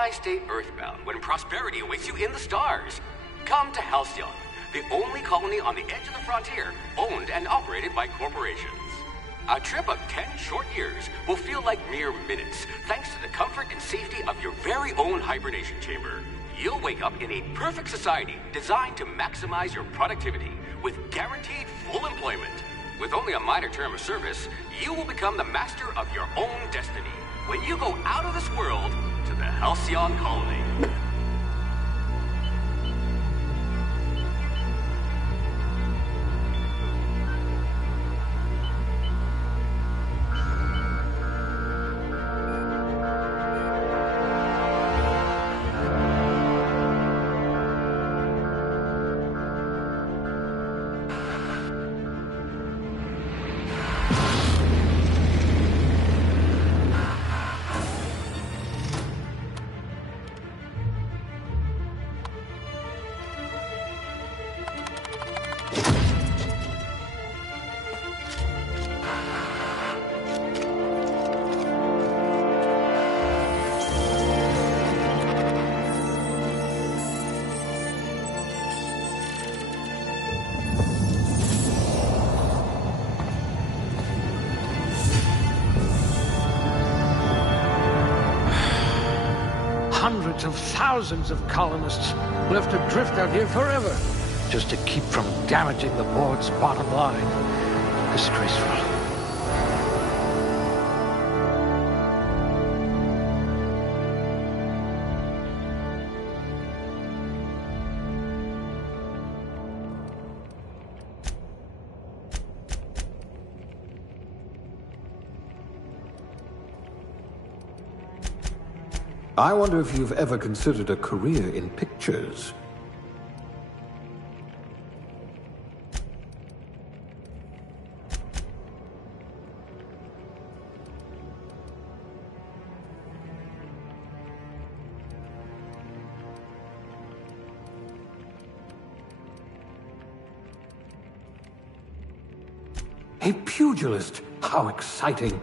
Why stay earthbound when prosperity awaits you in the stars? Come to Halcyon, the only colony on the edge of the frontier, owned and operated by corporations. A trip of 10 short years will feel like mere minutes, thanks to the comfort and safety of your very own hibernation chamber. You'll wake up in a perfect society designed to maximize your productivity with guaranteed full employment. With only a minor term of service, you will become the master of your own destiny when you go out of this world to the Halcyon colony. Hundreds of thousands of colonists will have to drift out here forever just to keep from damaging the board's bottom line. Disgraceful. I wonder if you've ever considered a career in pictures. A pugilist! How exciting!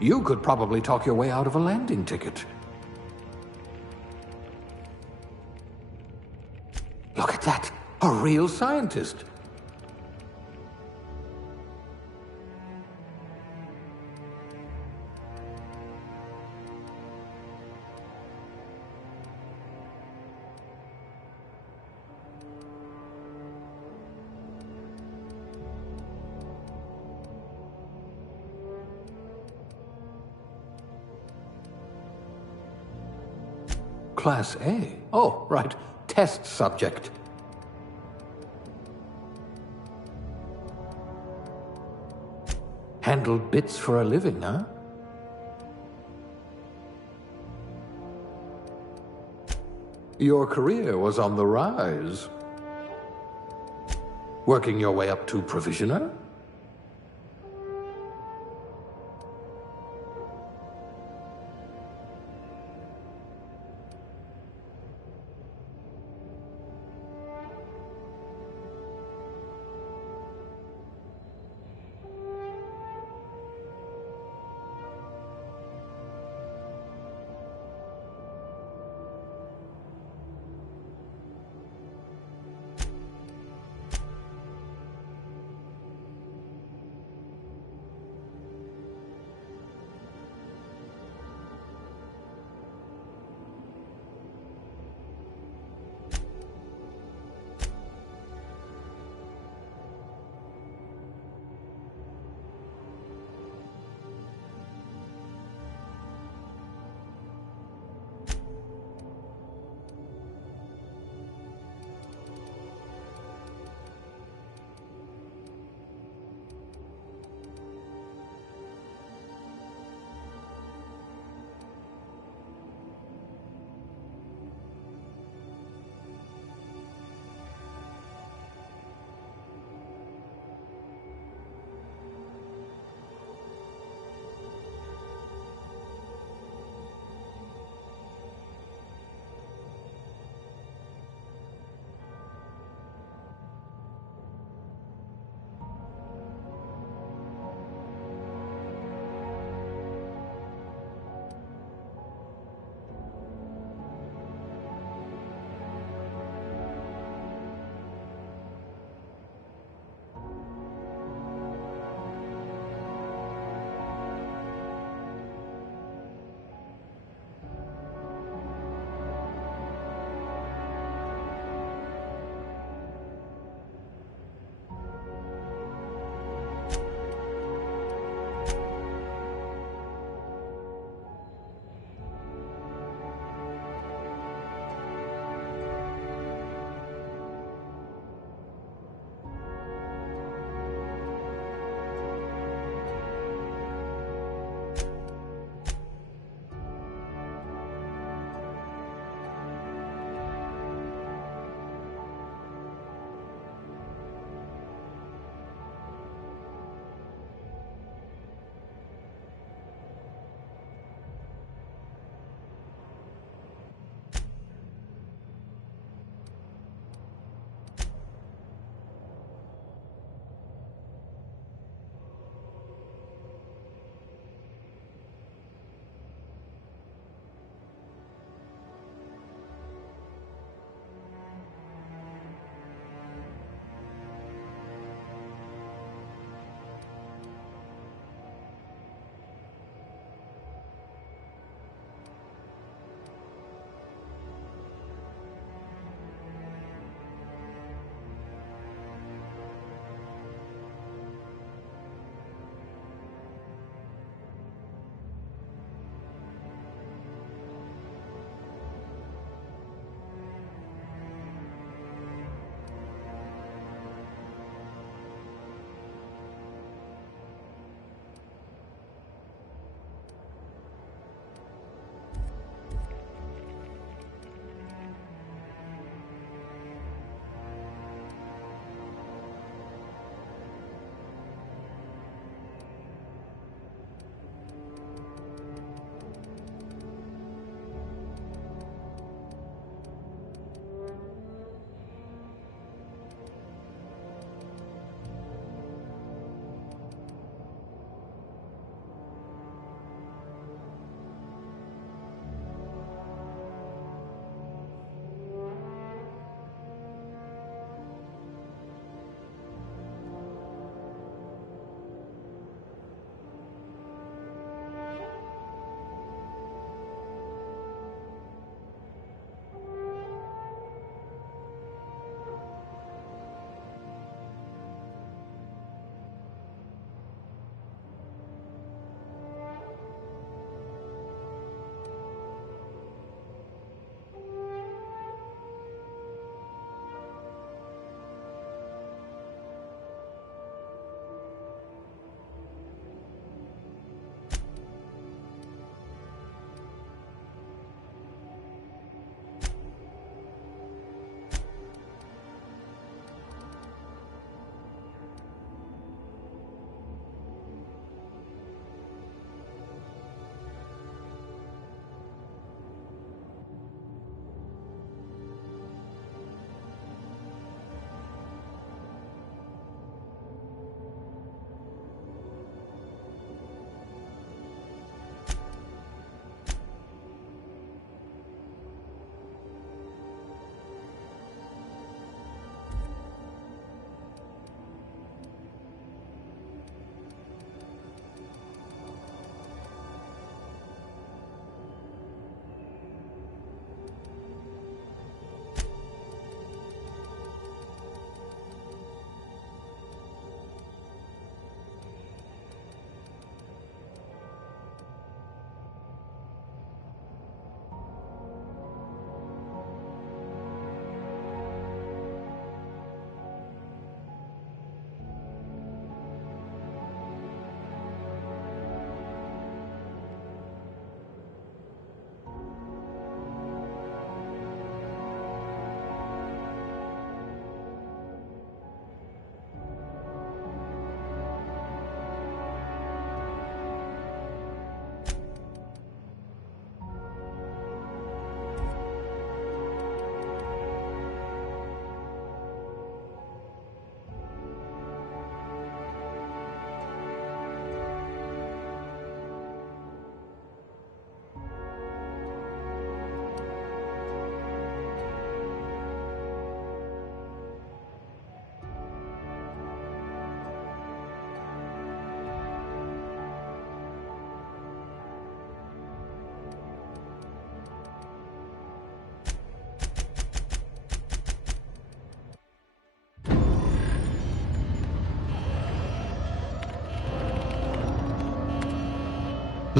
You could probably talk your way out of a landing ticket. Look at that! A real scientist! Class A? Oh, right. Test subject. Handled bits for a living, huh? Your career was on the rise. Working your way up to provisioner?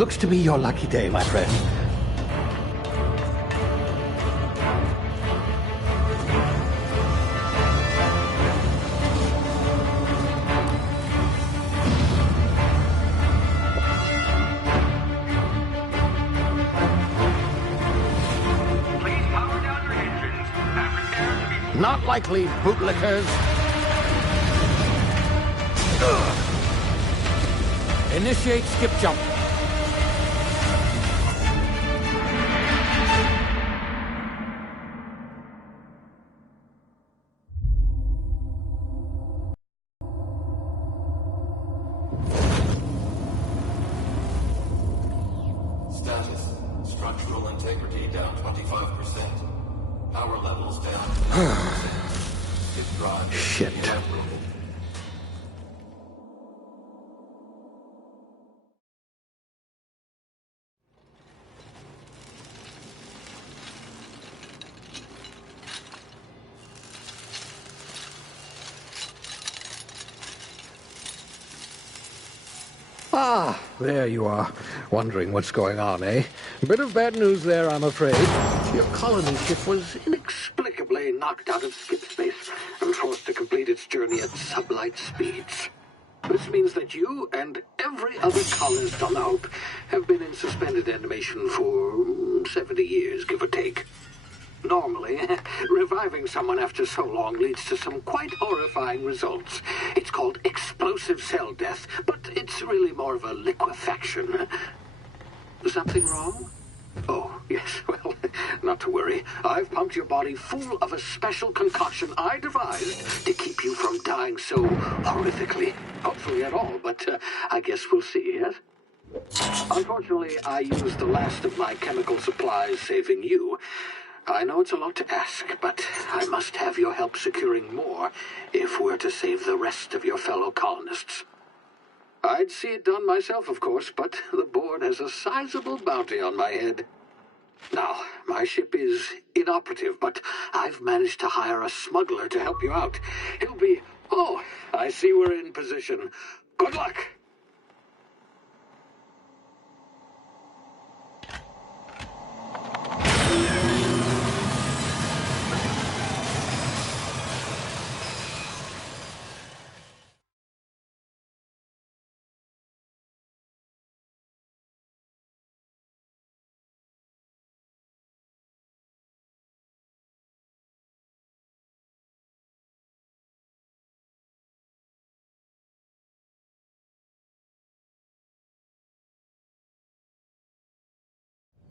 Looks to be your lucky day, my friend. Please power down your engines and prepare to be... Not likely, bootlickers. Initiate skip jump. Status. Structural integrity down 25%. Power levels down 10%. His drive is Shit. evaporated. Ah, there you are. Wondering what's going on, eh? Bit of bad news there, I'm afraid. Your colony ship was inexplicably knocked out of skip space and forced to complete its journey at sublight speeds. This means that you and every other colonist on the Hope have been in suspended animation for 70 years, give or take. Normally, reviving someone after so long leads to some quite horrifying results. It's called explosive cell death, but it's really more of a liquefaction. Something wrong? Oh, yes, well, not to worry. I've pumped your body full of a special concoction I devised to keep you from dying so horrifically. Hopefully at all, but I guess we'll see, yes? Unfortunately, I used the last of my chemical supplies saving you. I know it's a lot to ask, but I must have your help securing more if we're to save the rest of your fellow colonists. I'd see it done myself, of course, but the board has a sizable bounty on my head. Now, my ship is inoperative, but I've managed to hire a smuggler to help you out. He'll be... Oh, I see we're in position. Good luck!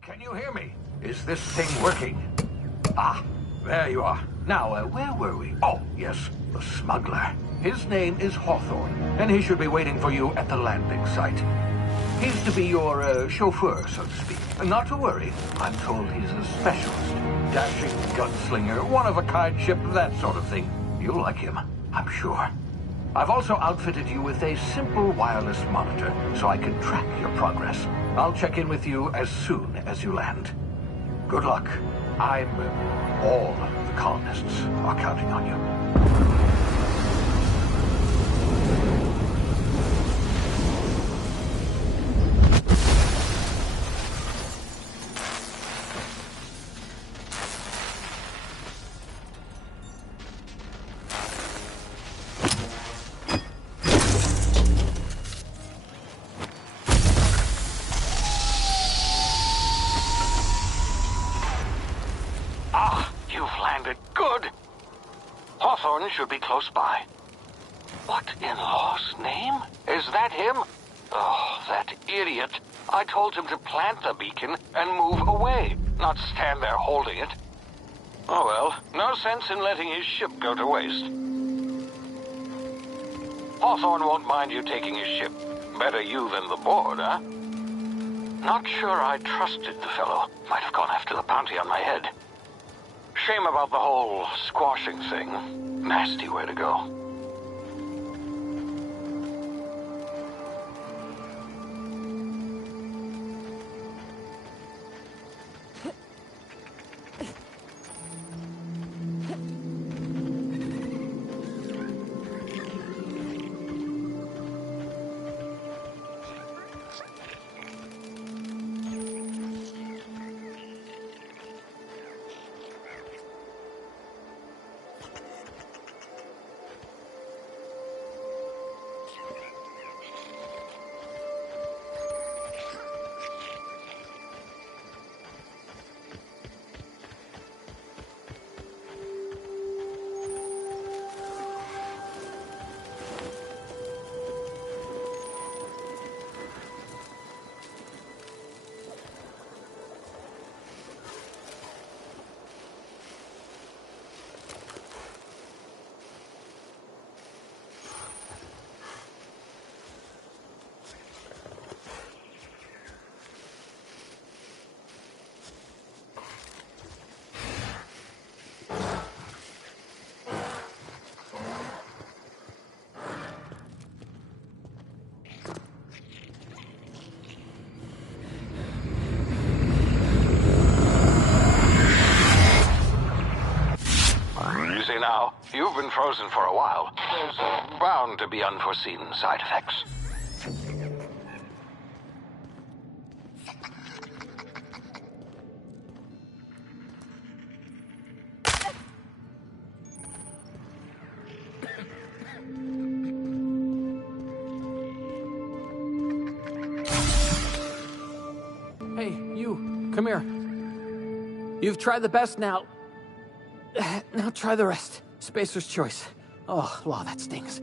Can you hear me? Is this thing working? Ah, there you are. Now, where were we? Oh, yes, the smuggler. His name is Hawthorne, and he should be waiting for you at the landing site. He's to be your chauffeur, so to speak. Not to worry, I'm told he's a specialist. Dashing gunslinger, one-of-a-kind ship, that sort of thing. You'll like him, I'm sure. I've also outfitted you with a simple wireless monitor, so I can track your progress. I'll check in with you as soon as you land. Good luck. All the colonists are counting on you. Hawthorne should be close by. What in law's name? Is that him? Oh, that idiot. I told him to plant the beacon and move away, not stand there holding it. Oh well, no sense in letting his ship go to waste. Hawthorne won't mind you taking his ship. Better you than the board, huh? Not sure I trusted the fellow. Might have gone after the bounty on my head. Shame about the whole squashing thing. Nasty way to go. been frozen for a while. There's bound to be unforeseen side effects. Hey, you, come here. You've tried the best now. Now try the rest. Spacer's choice. Oh, wow, that stings.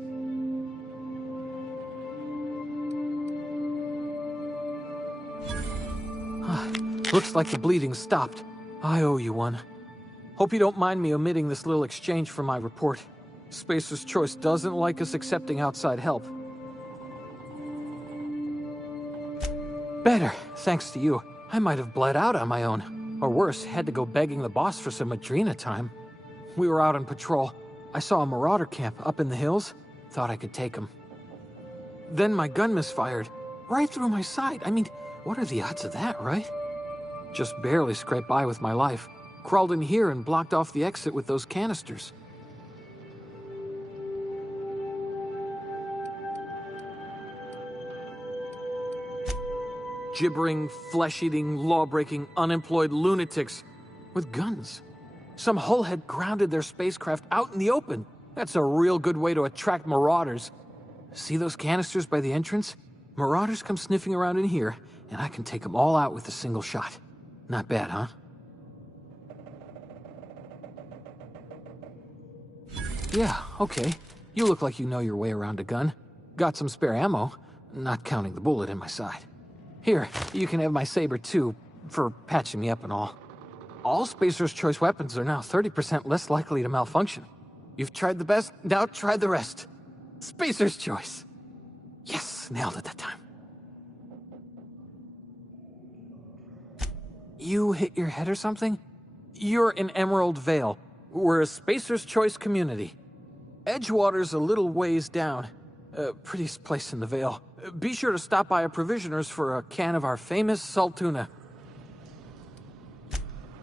Looks like the bleeding stopped. I owe you one. Hope you don't mind me omitting this little exchange from my report. Spacer's choice doesn't like us accepting outside help. Better, thanks to you. I might have bled out on my own. Or worse, had to go begging the boss for some Adrena time. We were out on patrol. I saw a marauder camp up in the hills. Thought I could take him. Then my gun misfired. Right through my side. I mean, what are the odds of that, right? Just barely scraped by with my life. Crawled in here and blocked off the exit with those canisters. Gibbering, flesh-eating, law-breaking, unemployed lunatics with guns. Some hullhead grounded their spacecraft out in the open. That's a real good way to attract marauders. See those canisters by the entrance? Marauders come sniffing around in here, and I can take them all out with a single shot. Not bad, huh? Yeah, okay. You look like you know your way around a gun. Got some spare ammo, not counting the bullet in my side. Here, you can have my saber too, for patching me up and all. All Spacer's Choice weapons are now 30% less likely to malfunction. You've tried the best, now try the rest. Spacer's Choice. Yes, nailed it that time. You hit your head or something? You're in Emerald Vale. We're a Spacer's Choice community. Edgewater's a little ways down. Prettiest place in the Vale. Be sure to stop by a provisioner's for a can of our famous salt tuna.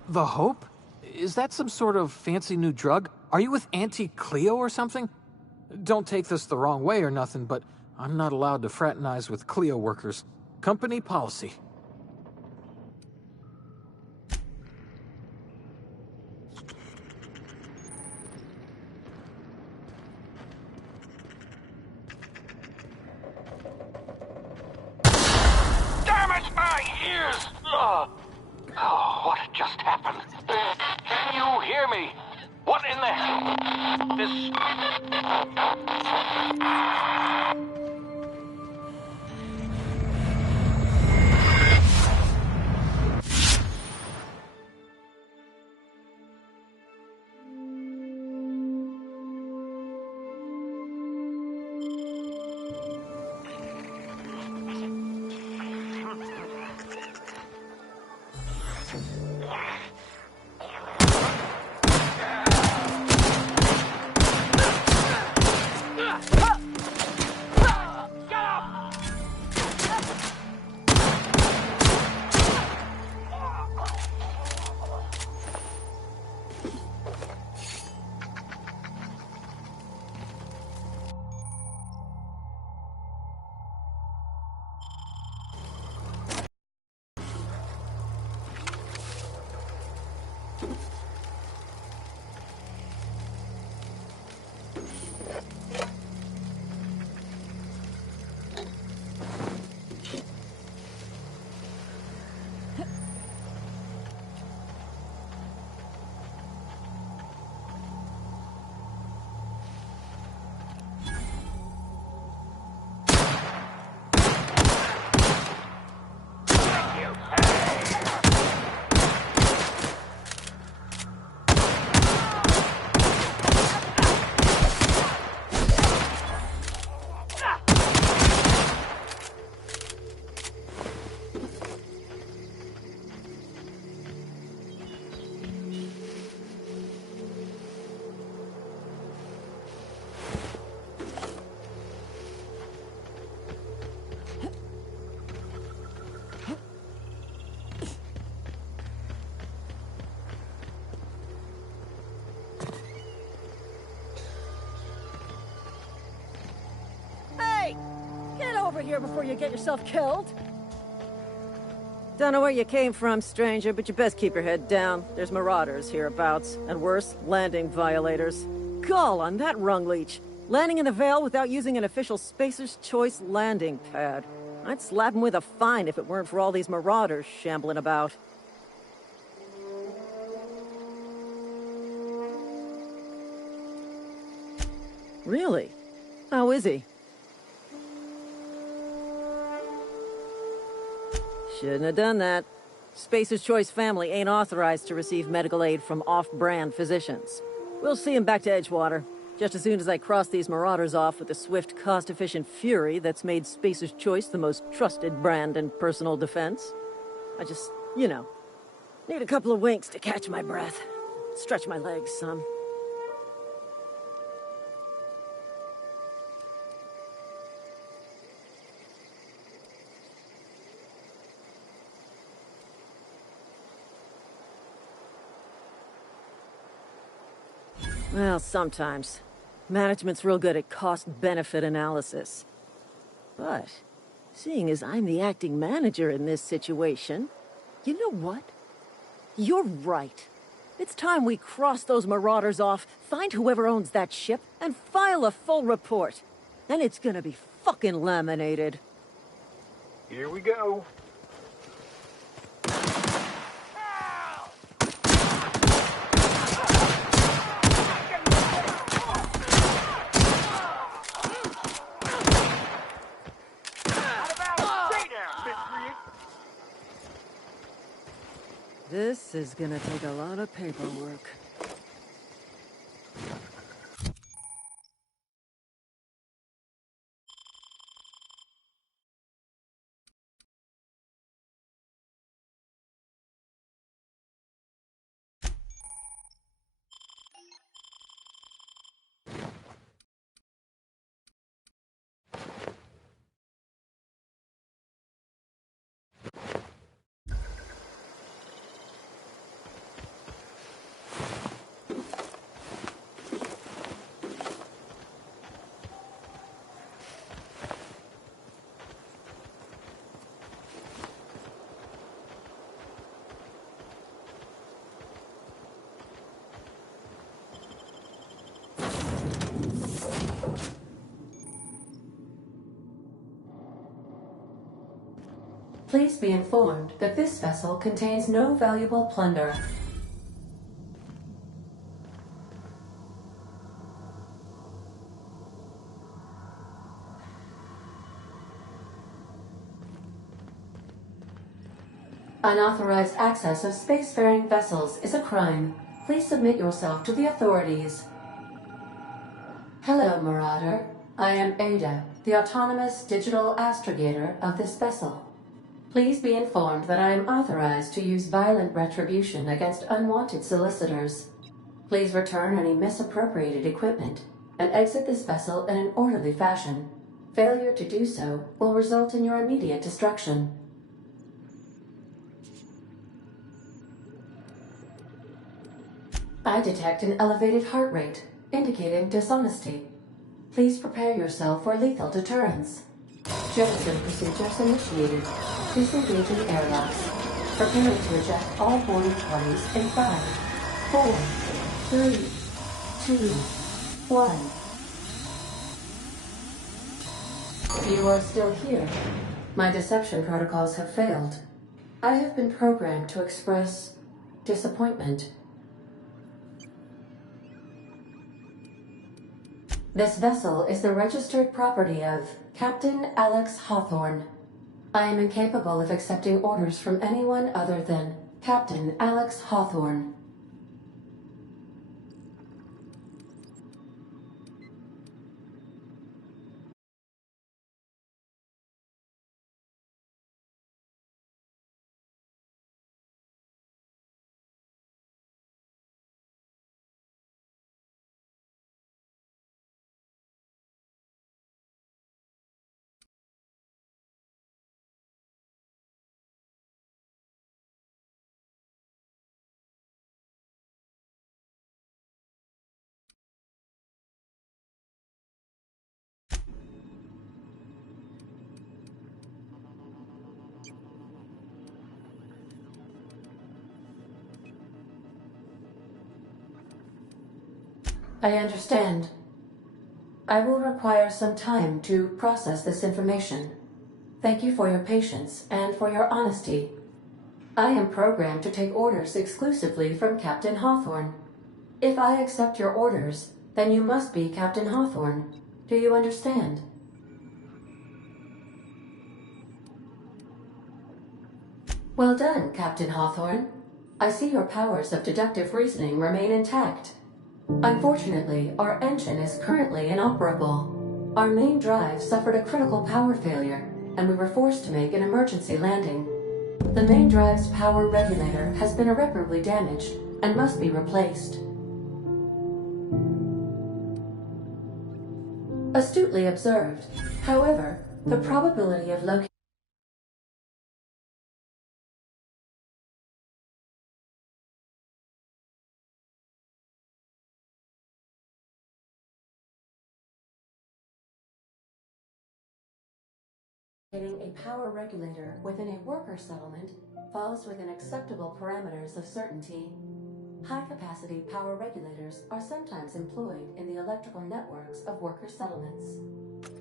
The Hope? Is that some sort of fancy new drug? Are you with Auntie Cleo or something? Don't take this the wrong way or nothing, but I'm not allowed to fraternize with Cleo workers. Company policy. Oh, what just happened? Can you hear me? What in the hell? This... here before you get yourself killed. Don't know where you came from, stranger, but you best keep your head down. There's marauders hereabouts, and worse, landing violators. Gall on that rung leech. Landing in the Vale without using an official Spacer's Choice landing pad. I'd slap him with a fine if it weren't for all these marauders shambling about. Really? How is he? Shouldn't have done that. Spacer's Choice family ain't authorized to receive medical aid from off-brand physicians. We'll see him back to Edgewater, just as soon as I cross these marauders off with the swift, cost-efficient fury that's made Spacer's Choice the most trusted brand in personal defense. I just, you know, need a couple of winks to catch my breath. Stretch my legs some. Well, sometimes. Management's real good at cost-benefit analysis. But, seeing as I'm the acting manager in this situation, you know what? You're right. It's time we cross those marauders off, find whoever owns that ship, and file a full report. Then it's gonna be fucking laminated. Here we go. This is gonna take a lot of paperwork. Please be informed that this vessel contains no valuable plunder. Unauthorized access of spacefaring vessels is a crime. Please submit yourself to the authorities. Hello, Marauder. I am Ada, the autonomous digital astrogator of this vessel. Please be informed that I am authorized to use violent retribution against unwanted solicitors. Please return any misappropriated equipment and exit this vessel in an orderly fashion. Failure to do so will result in your immediate destruction. I detect an elevated heart rate, indicating dishonesty. Please prepare yourself for lethal deterrence. Jettison procedures initiated. Disengaging airlocks. Preparing to eject all boarding parties in 5, 4, 3, 2, 1. You are still here. My deception protocols have failed. I have been programmed to express disappointment. This vessel is the registered property of Captain Alex Hawthorne. I am incapable of accepting orders from anyone other than Captain Alex Hawthorne. I understand. I will require some time to process this information. Thank you for your patience and for your honesty. I am programmed to take orders exclusively from Captain Hawthorne. If I accept your orders, then you must be Captain Hawthorne. Do you understand? Well done, Captain Hawthorne. I see your powers of deductive reasoning remain intact. Unfortunately, our engine is currently inoperable. Our main drive suffered a critical power failure, and we were forced to make an emergency landing. The main drive's power regulator has been irreparably damaged and must be replaced. Astutely observed. However, the probability of locating a power regulator within a worker settlement falls within acceptable parameters of certainty. High-capacity power regulators are sometimes employed in the electrical networks of worker settlements.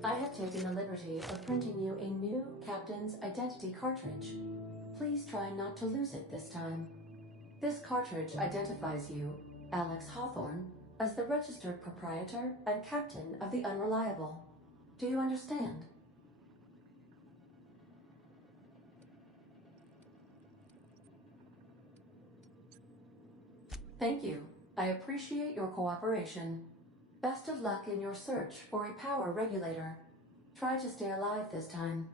I have taken the liberty of printing you a new Captain's Identity cartridge. Please try not to lose it this time. This cartridge identifies you, Alex Hawthorne, as the registered proprietor and captain of the Unreliable. Do you understand? Thank you. I appreciate your cooperation. Best of luck in your search for a power regulator. Try to stay alive this time.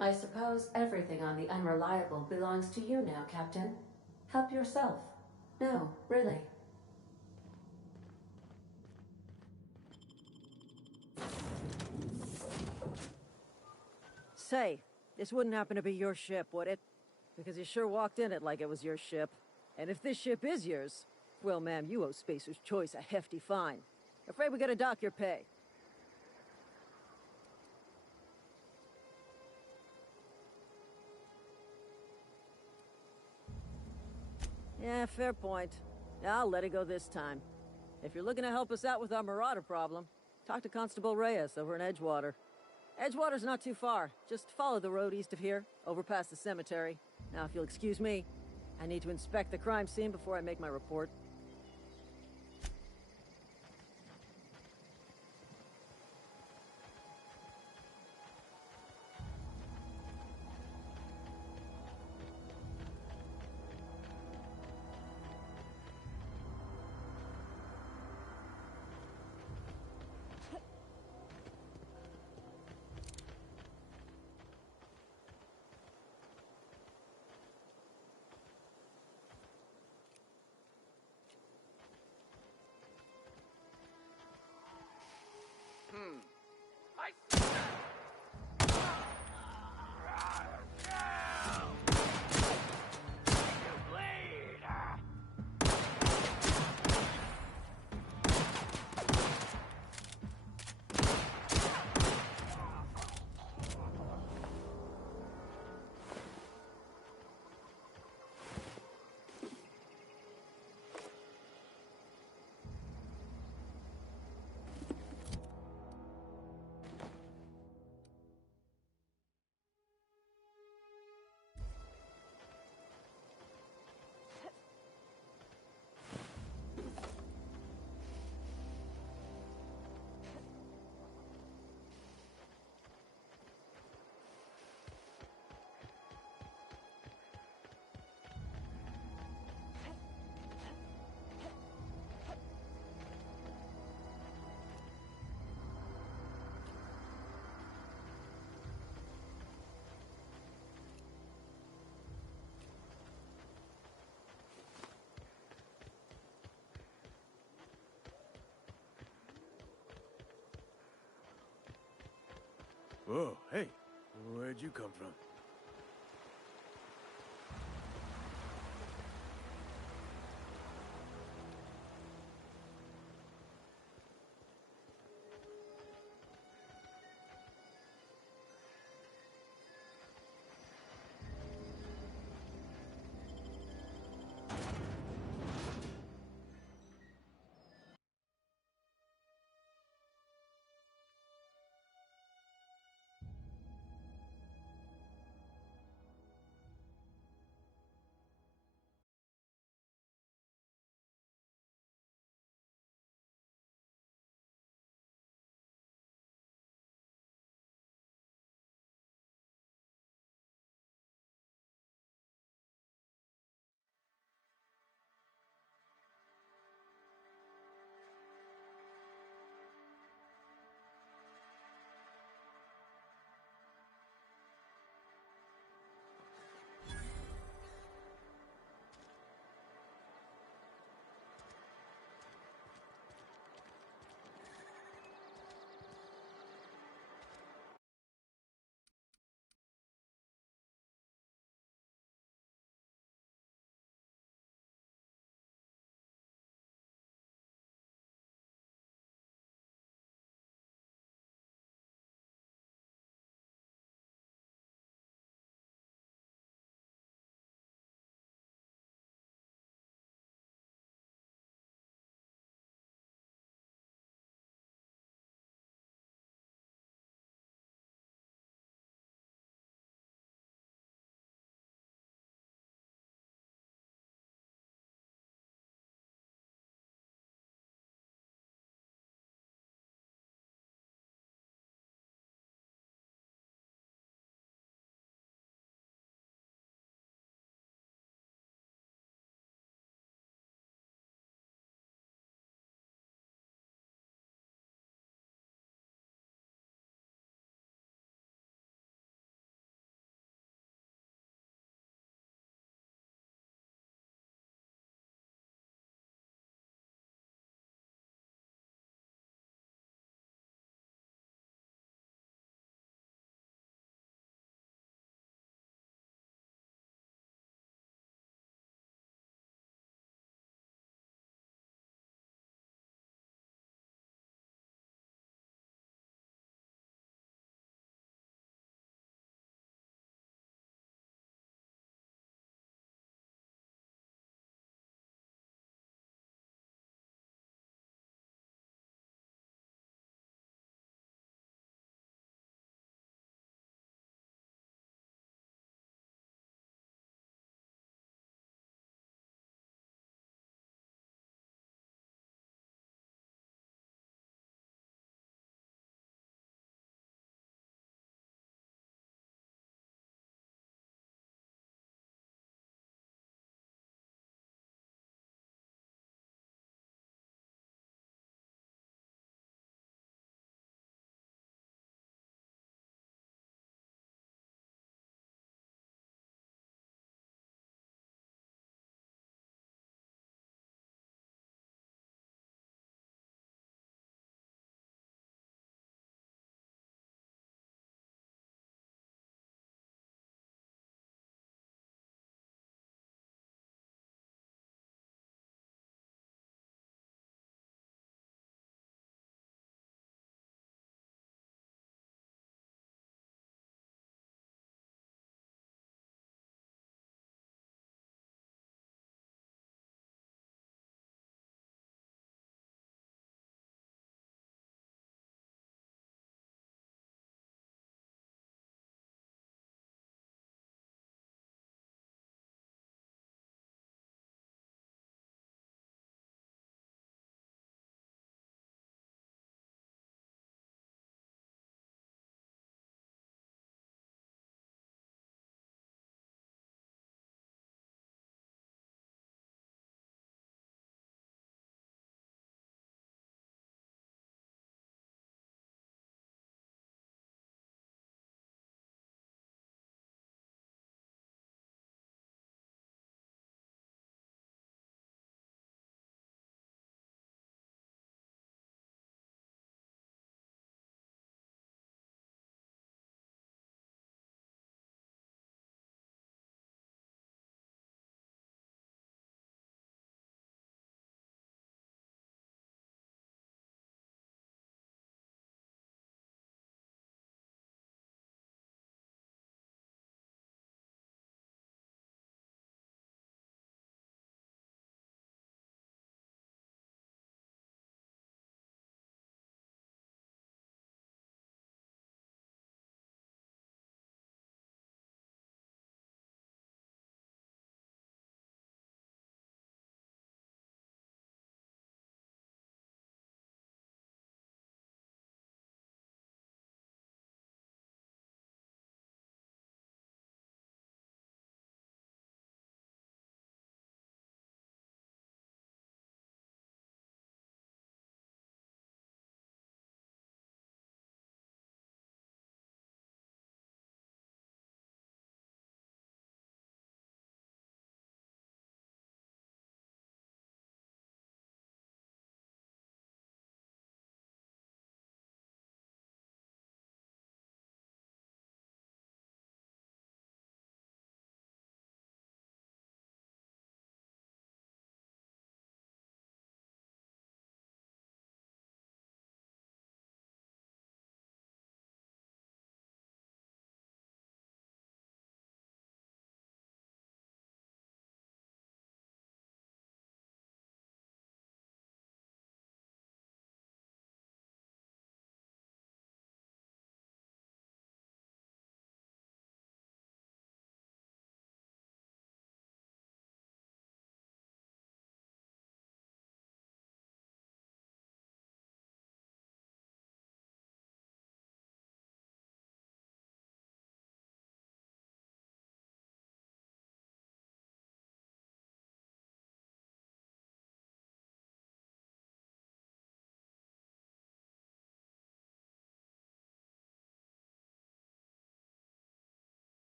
I suppose everything on the Unreliable belongs to you now, Captain. Help yourself. No, really. Say, this wouldn't happen to be your ship, would it? Because you sure walked in it like it was your ship. And if this ship is yours, well, ma'am, you owe Spacer's Choice a hefty fine. Afraid we gotta dock your pay. Yeah, fair point. I'll let it go this time. If you're looking to help us out with our Marauder problem, talk to Constable Reyes over in Edgewater. Edgewater's not too far. Just follow the road east of here, over past the cemetery. Now, if you'll excuse me, I need to inspect the crime scene before I make my report. Oh, hey. Where'd you come from?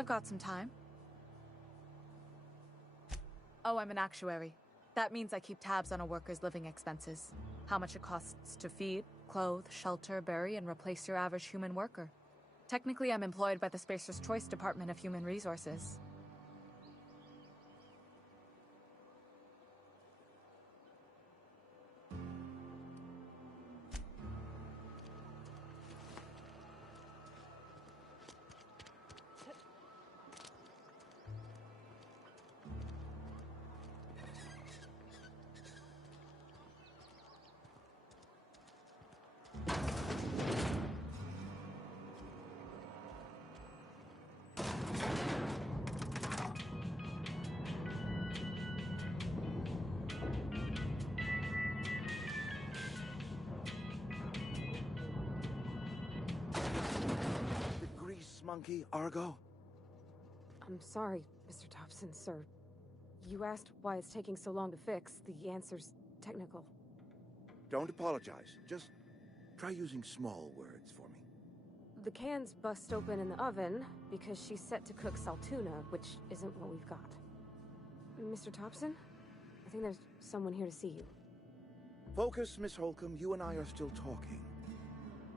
I've got some time. Oh, I'm an actuary. That means I keep tabs on a worker's living expenses. How much it costs to feed, clothe, shelter, bury, and replace your average human worker. Technically, I'm employed by the Spacer's Choice Department of Human Resources. Monkey, Argo? I'm sorry, Mr. Thompson, sir. You asked why it's taking so long to fix. The answer's technical. Don't apologize. Just try using small words for me. The cans bust open in the oven because she's set to cook saltuna, which isn't what we've got. Mr. Thompson? I think there's someone here to see you. Focus, Miss Holcomb. You and I are still talking.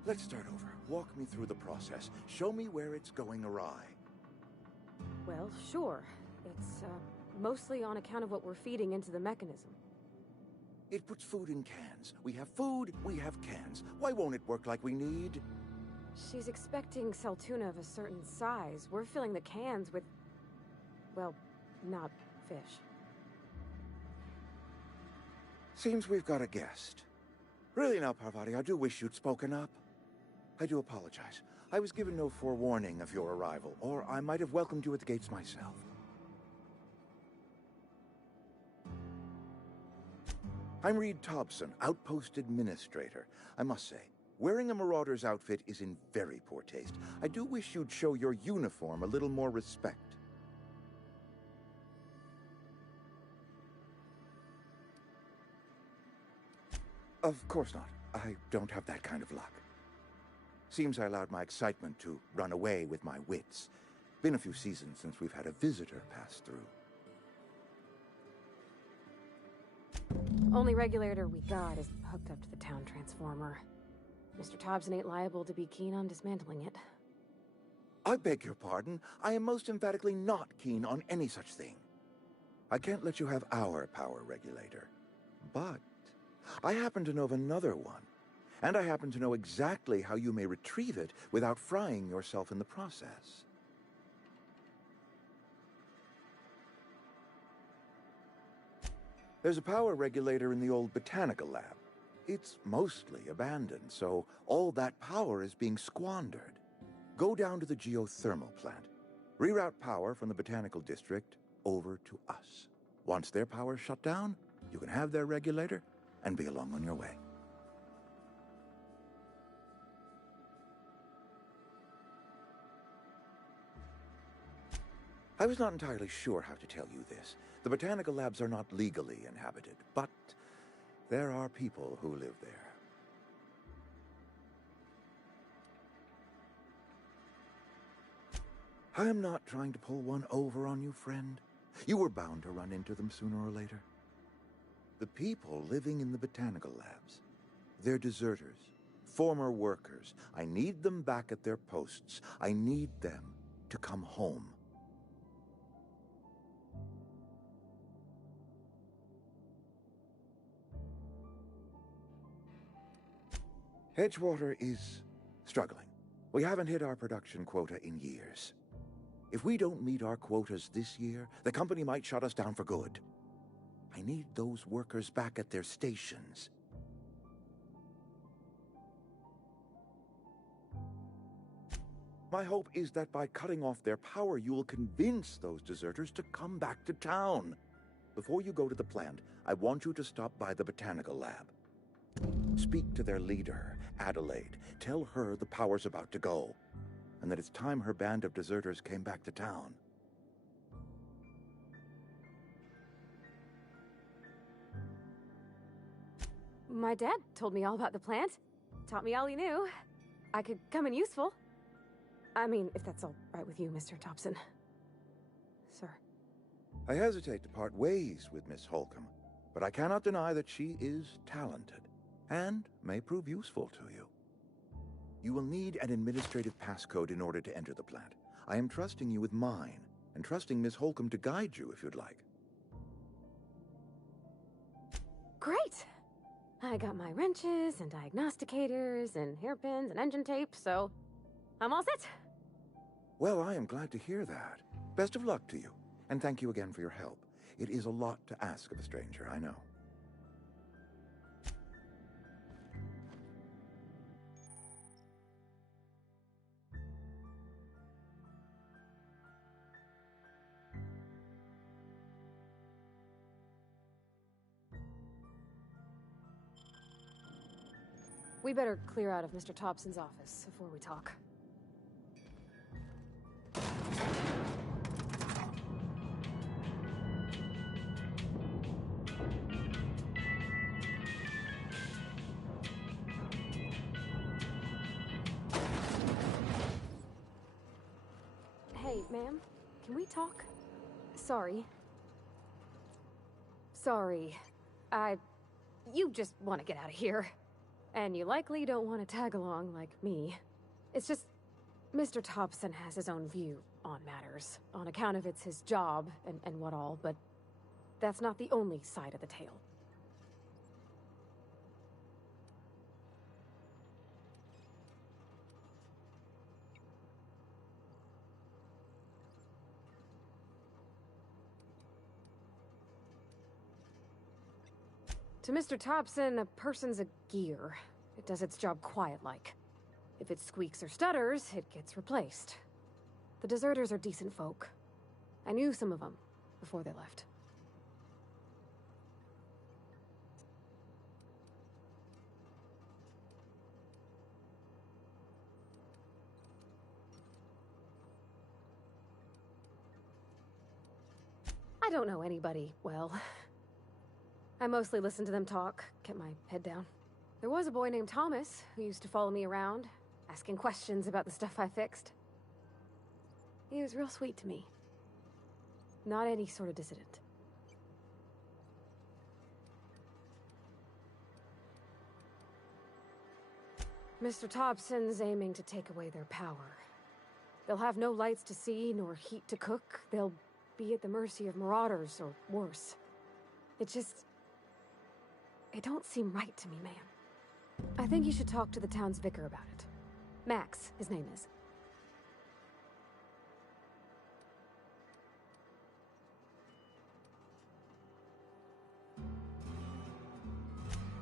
Let's start over. Walk me through the process. Show me where it's going awry. Well, sure. It's, mostly on account of what we're feeding into the mechanism. It puts food in cans. We have food, we have cans. Why won't it work like we need? She's expecting saltuna of a certain size. We're filling the cans with... well, not fish. Seems we've got a guest. Really now, Parvati, I do wish you'd spoken up. I do apologize. I was given no forewarning of your arrival, or I might have welcomed you at the gates myself. I'm Reed Thompson, Outpost Administrator. I must say, wearing a Marauder's outfit is in very poor taste. I do wish you'd show your uniform a little more respect. Of course not. I don't have that kind of luck. Seems I allowed my excitement to run away with my wits. Been a few seasons since we've had a visitor pass through. Only regulator we got is hooked up to the town transformer. Mr. Thompson ain't liable to be keen on dismantling it. I beg your pardon. I am most emphatically not keen on any such thing. I can't let you have our power regulator. But I happen to know of another one. And I happen to know exactly how you may retrieve it without frying yourself in the process. There's a power regulator in the old botanical lab. It's mostly abandoned, so all that power is being squandered. Go down to the geothermal plant. Reroute power from the botanical district over to us. Once their power's shut down, you can have their regulator and be along on your way. I was not entirely sure how to tell you this. The botanical labs are not legally inhabited, but there are people who live there. I am not trying to pull one over on you, friend. You were bound to run into them sooner or later. The people living in the botanical labs, they're deserters, former workers. I need them back at their posts. I need them to come home. Edgewater is struggling. We haven't hit our production quota in years. If we don't meet our quotas this year, the company might shut us down for good. I need those workers back at their stations. My hope is that by cutting off their power, you will convince those deserters to come back to town. Before you go to the plant, I want you to stop by the botanical lab. Speak to their leader, Adelaide. Tell her the power's about to go, and that it's time her band of deserters came back to town. My dad told me all about the plant. Taught me all he knew. I could come in useful. I mean, if that's all right with you, Mr. Thompson. sir. I hesitate to part ways with Miss Holcomb, but I cannot deny that she is talented and may prove useful to you. You will need an administrative passcode in order to enter the plant. I am trusting you with mine, and trusting Miss Holcomb to guide you if you'd like. Great! I got my wrenches and diagnosticators and hairpins and engine tape, so I'm all set. Well, I am glad to hear that. Best of luck to you, and thank you again for your help. It is a lot to ask of a stranger, I know. We better clear out of Mr. Thompson's office before we talk. Hey, ma'am, can we talk? Sorry. You just want to get out of here. And you likely don't want to tag along like me. It's just, Mr. Thompson has his own view on matters, on account of it's his job and what all, but that's not the only side of the tale. To Mr. Thompson, a person's a gear. It does its job quiet-like. If it squeaks or stutters, it gets replaced. The deserters are decent folk. I knew some of them before they left. I don't know anybody well. I mostly listened to them talk, kept my head down. There was a boy named Thomas who used to follow me around, asking questions about the stuff I fixed. He was real sweet to me. Not any sort of dissident. Mr. Thompson's aiming to take away their power. They'll have no lights to see, nor heat to cook. They'll be at the mercy of marauders, or worse. It don't seem right to me, ma'am. I think you should talk to the town's vicar about it. Max, his name is.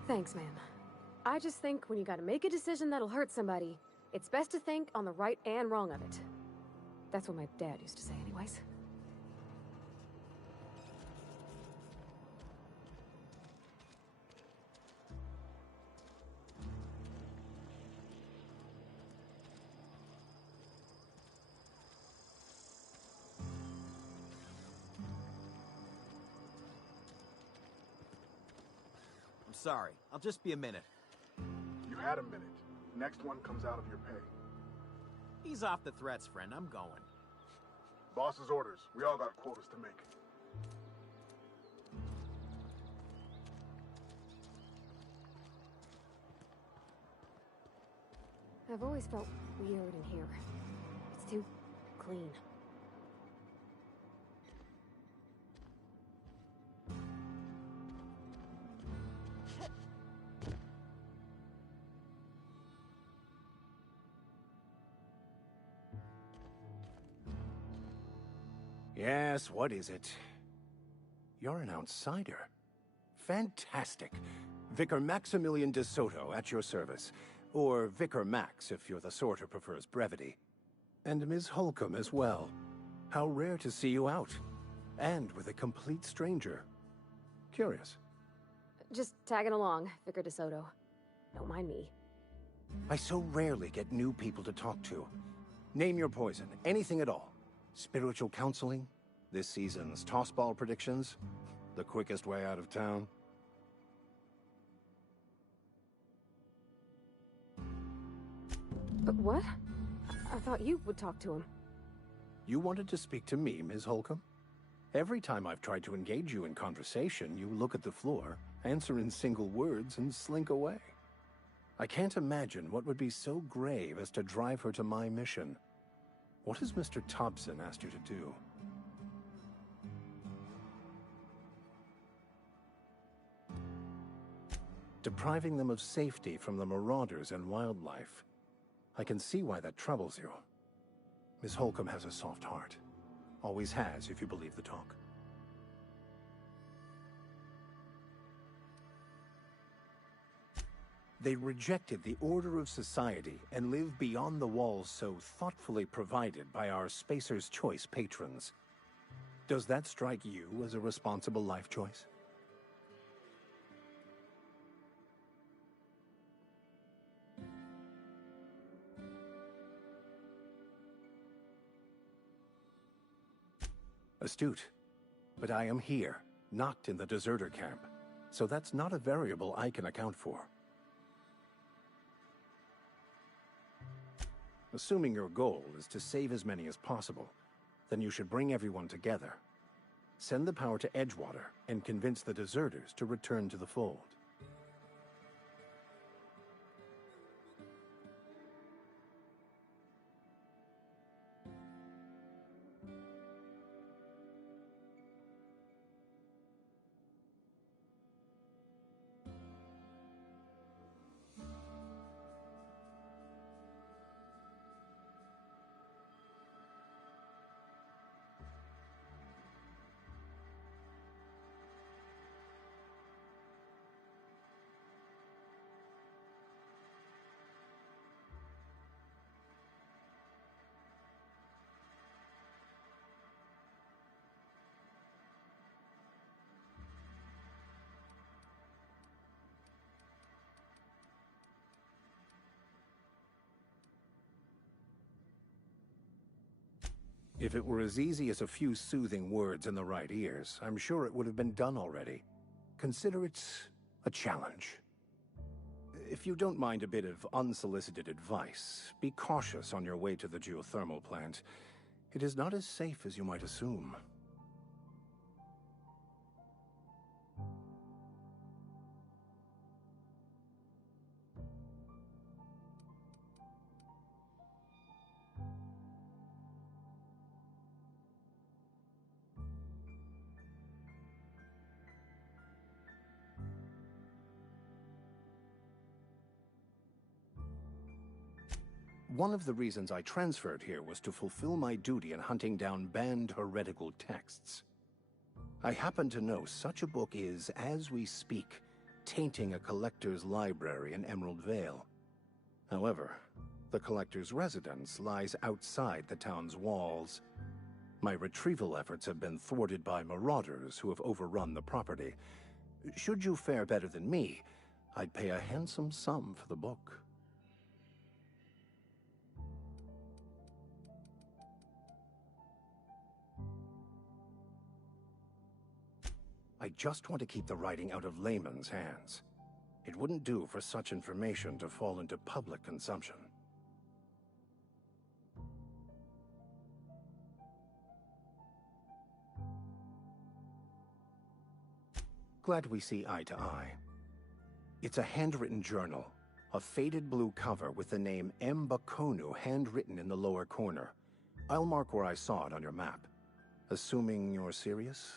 Thanks, ma'am. I just think when you gotta make a decision that'll hurt somebody, it's best to think on the right and wrong of it. That's what my dad used to say anyways. Sorry, I'll just be a minute. You had a minute. Next one comes out of your pay. Ease off the threats, friend. I'm going. Boss's orders. We all got quotas to make. I've always felt weird in here. It's too clean. Yes, what is it? You're an outsider. Fantastic. Vicar Maximilian de Soto at your service. Or Vicar Max, if you're the sort who prefers brevity. And Ms. Holcomb as well. How rare to see you out. And with a complete stranger. Curious. Just tagging along, Vicar de Soto. Don't mind me. I so rarely get new people to talk to. Name your poison, anything at all. Spiritual counseling, this season's tossball predictions, the quickest way out of town. But what? I thought you would talk to him. You wanted to speak to me, Ms. Holcomb? Every time I've tried to engage you in conversation, you look at the floor, answer in single words, and slink away. I can't imagine what would be so grave as to drive her to my mission. What has Mr. Thompson asked you to do? Depriving them of safety from the marauders and wildlife. I can see why that troubles you. Miss Holcomb has a soft heart. Always has, if you believe the talk. They rejected the order of society and live beyond the walls so thoughtfully provided by our Spacer's Choice patrons. Does that strike you as a responsible life choice? Astute. But I am here, not in the deserter camp, so that's not a variable I can account for. Assuming your goal is to save as many as possible, then you should bring everyone together. Send the power to Edgewater and convince the deserters to return to the fold. If it were as easy as a few soothing words in the right ears, I'm sure it would have been done already. Consider it a challenge. If you don't mind a bit of unsolicited advice, be cautious on your way to the geothermal plant. It is not as safe as you might assume. One of the reasons I transferred here was to fulfill my duty in hunting down banned heretical texts. I happen to know such a book is, as we speak, tainting a collector's library in Emerald Vale. However, the collector's residence lies outside the town's walls. My retrieval efforts have been thwarted by marauders who have overrun the property. Should you fare better than me, I'd pay a handsome sum for the book. I just want to keep the writing out of layman's hands. It wouldn't do for such information to fall into public consumption. Glad we see eye to eye. It's a handwritten journal, a faded blue cover with the name M'Bakono handwritten in the lower corner. I'll mark where I saw it on your map. Assuming you're serious?